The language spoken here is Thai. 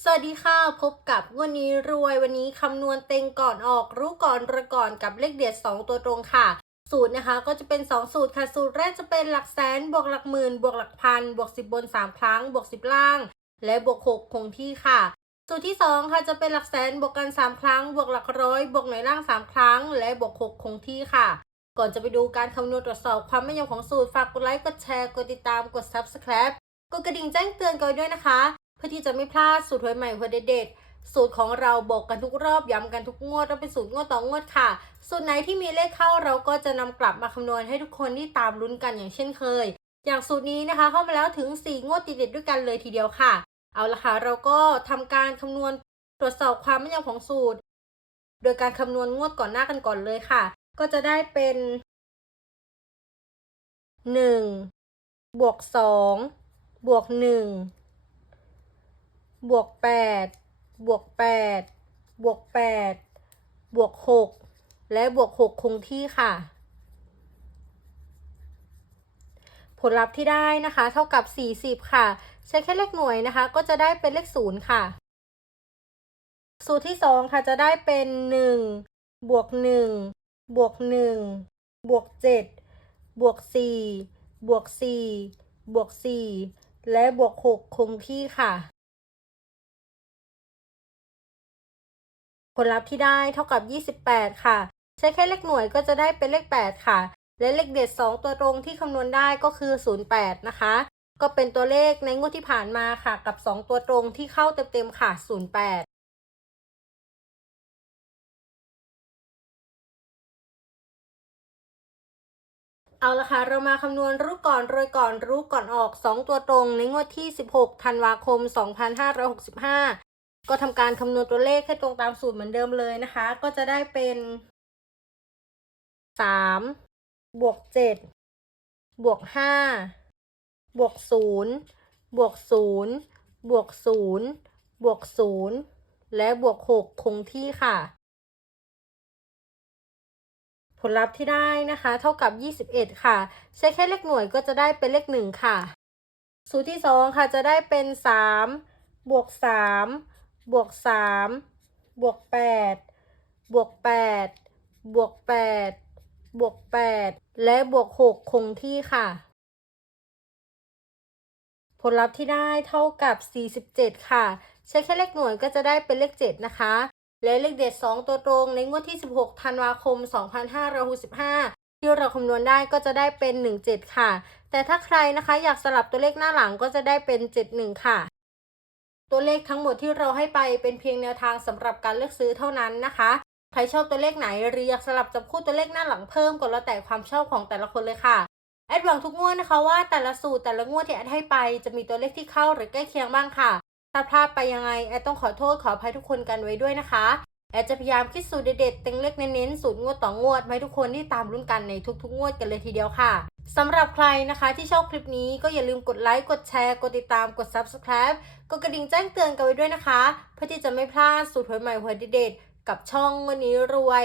สวัสดีค่ะ พบกับวันนี้รวยวันนี้คำนวณเต็งก่อนออกรู้ก่อนระก่อนกับเลขเด็ด2 ตัวตรงค่ะ สูตรนะคะก็จะเป็น 2 สูตรค่ะ สูตรแรกจะเป็นหลักแสนบวกหลักหมื่นบวกหลักพันบวก 10 บน 3 ครั้ง บวก 10 ล่าง และบวก 6 คงที่ค่ะ สูตรที่ 2 ค่ะจะเป็นหลักแสนบวกกัน 3 ครั้ง บวกหลักร้อยบวกหน่วยล่าง 3 ครั้ง และบวก 6 คงที่ค่ะ ก่อนจะไปดูการคำนวณตรวจสอบความแม่นยำของสูตรฝากกดไลค์กดแชร์กดติดตามกด subscribe กดกระดิ่งแจ้งเตือนกันด้วยนะคะ พื่อที่จะไม่พลาดสูตรหวยใหม่หัวเด็ดๆสูตรของเราบอกกันทุกรอบย้ำกันทุกงวดแล้วเป็นสูตรงวดต่องวดค่ะ สูตรไหนที่มีเลขเข้าเราก็จะนำกลับมาคำนวณให้ทุกคนที่ตามลุ้นกันอย่างเช่นเคย อย่างสูตรนี้นะคะเข้ามาแล้วถึง 4 งวดติดๆด้วยกันเลยทีเดียวค่ะ เอาละค่ะเราก็ทำการคำนวณตรวจสอบความแม่นยำของสูตร โดยการคำนวณงวดก่อนหน้ากันก่อนเลยค่ะ ก็จะได้เป็น 1 บวก 2 บวก 1 บวก8บวก8บวก8บวก6และบวก6คงที่ค่ะ ผลลัพธ์ที่ได้นะคะ เท่ากับ 40 ค่ะ ใช้แค่เลขหน่วยนะคะ ก็จะได้เป็นเลข0ค่ะ สูตรที่ 2 ค่ะจะได้เป็น 1 บวก 1 บวก 1 บวก 7 บวก 4 บวก 4 บวก 4 และบวก 6 คงที่ค่ะ ผลลัพธ์ที่ได้เท่ากับ 28 ค่ะ ใช้แค่เลขหน่วยก็จะได้เป็นเลข 8 ค่ะ และเลขเด็ด 2 ตัวตรงที่คำนวณได้ก็คือ 08 นะคะ ก็เป็นตัวเลขในงวดที่ผ่านมาค่ะ กับ 2 ตัวตรงที่เข้าเต็มๆค่ะ 08เอาละค่ะ เรามาคำนวณรู้ก่อนรวยก่อนรู้ก่อนออก 2 ตัวตรงในงวดที่ 16 ธันวาคม 2565 ก็ทำการคำนวณตัวเลขให้ตรงตามสูตรเหมือนเดิมเลยนะคะ ก็จะได้เป็น3บวก7บวก5บวก0บวก0บวก0บวก0และบวก6คงที่ค่ะ ผลลัพธ์ที่ได้นะคะ เท่ากับ 21 ค่ะ ใช้แค่เลขหน่วยก็จะได้เป็นเลข1ค่ะ สูตรที่2ค่ะจะได้เป็น3บวก3 บวก3บวก8บวก8บวก8บวก8และบวก6คงที่ค่ะ ผลลัพธ์ที่ได้เท่ากับ 47 ค่ะ ใช้แค่เลขหน่วยก็จะได้เป็นเลข 7 นะคะ และเลขเด็ด 2 ตัวตรงในงวดที่ 16 ธันวาคม 2565ที่เราคำนวณได้ก็จะได้เป็น 17 ค่ะ แต่ถ้าใครนะคะอยากสลับตัวเลขหน้าหลังก็จะได้เป็น 71 ค่ะ ตัวเลขทั้งหมดที่เราให้ไปเป็นเพียงแนวทางสำหรับการเลือกซื้อเท่านั้นนะคะ ใครชอบตัวเลขไหนหรืออยากสลับจับคู่ตัวเลขหน้าหลังเพิ่มก็แล้วแต่ความชอบของแต่ละคนเลยค่ะแอดหวังทุกงวดนะคะว่าแต่ละสูตรแต่ละงวดที่แอดให้ไปจะมีตัวเลขที่เข้าหรือใกล้เคียงบ้างค่ะ ถ้าพลาดไปยังไงแอดต้องขอโทษขออภัยทุกคนกันไว้ด้วยนะคะ แอดจะพยายามคิดสูตรเด็ดๆเต็งเล็กเน้นๆสูตรงวดต่องวดมาให้ทุกคนที่ตามรุ่นกันในทุกๆ งวดกันเลยทีเดียวค่ะสำหรับใครนะคะที่ชอบคลิปนี้ก็อย่าลืมกดไลค์ กดแชร์ กดติดตาม กด subscribe กดกระดิ่งแจ้งเตือนกันไว้ด้วยนะคะ เพื่อที่จะไม่พลาดสูตรหวยใหม่หวยเด็ดๆกับช่องวันนี้รวย